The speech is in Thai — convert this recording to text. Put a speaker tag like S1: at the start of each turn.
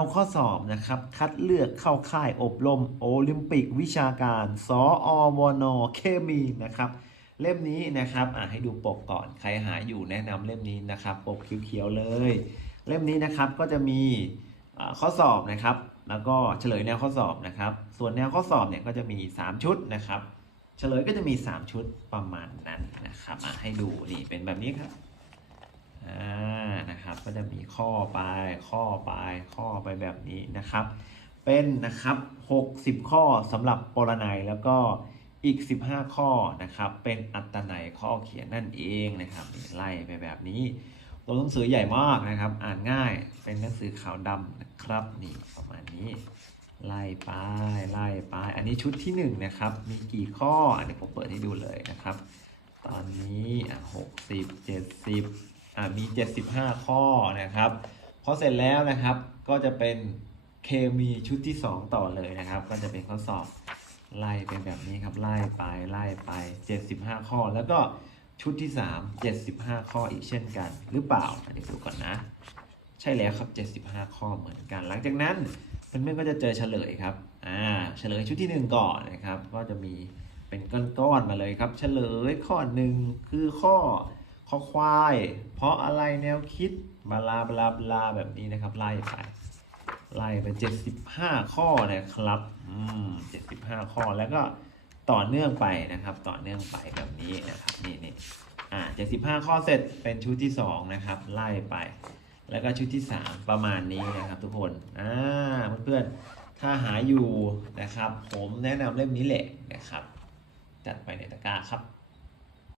S1: วข้อสอบนะครับ คัดเลือกเข้าค่ายอบรมโอลิมปิกวิชาการ สอวนเคมีนะครับ เล่มนี้นะครับอะให้ดูปกก่อนใครหาอยู่แนะนำเล่มนี้นะครับ ปกเขียวๆเลย เล่มนี้นะครับก็จะมีข้อสอบนะครับ แล้วก็เฉลยแนวข้อสอบนะครับ ส่วนแนวข้อสอบเนี่ยก็จะมี 3 ชุดนะครับ เฉลยก็จะมี 3 ชุดประมาณนั้นนะครับอะให้ดูนี่เป็นแบบนี้ครับ นะครับ ก็จะมีข้อไปข้อไปข้อไปแบบนี้นะครับ เป็นนะครับ60 ข้อสำหรับปรนัยแล้วก็อีก 15 ข้อนะครับ เป็นอัตนัยข้อเขียนนั่นเองนะครับไล่ไปแบบนี้ตัวหนังสือใหญ่มากนะครับ อ่านง่ายเป็นหนังสือขาวดำนะครับนี่ประมาณนี้ไล่ไปไล่ไปอันนี้ชุดที่หนึ่งนะครับ มีกี่ข้ออันนี้ผมเปิดให้ดูเลยนะครับ ตอนนี้หกสิบเจ็ดสิบ มีเจ็ดสิบห้าข้อนะครับพอเสร็จแล้วนะครับก็จะเป็นเคมีชุดที่สองต่อเลยนะครับ ก็จะเป็นข้อสอบไล่ไปแบบนี้ครับ ไล่ไปไล่ไป 75 ข้อ แล้วก็ชุดที่ 3 75 ข้ออีกเช่นกัน หรือเปล่าอันนี้ดูก่อนนะ ใช่แล้วครับ 75 ข้อเหมือนกัน หลังจากนั้นเพื่อนๆก็จะเจอเฉลยครับอ่าเฉลยชุดที่ 1 ก่อนนะครับ ก็จะมีเป็นก้อนๆมาเลยครับ เฉลยข้อหนึ่งคือข้อ ข้อควาย เพราะอะไรแนวคิดบลาบลาบลาแบบนี้นะครับ ไล่ไปไล่ไป75ข้อนะครับอืม75ข้อแล้วก็ต่อเนื่องไปนะครับ ต่อเนื่องไปแบบนี้นะครับนี่นี่อ่า75ข้อเสร็จเป็นชุดที่2นะครับ ไล่ไป แล้วก็ชุดที่3ประมาณนี้นะครับ ทุกคนอ่าเพื่อนๆถ้าหาอยู่นะครับ ผมแนะนำเล่มนี้แหละนะครับ จัดไปในตะกร้าครับ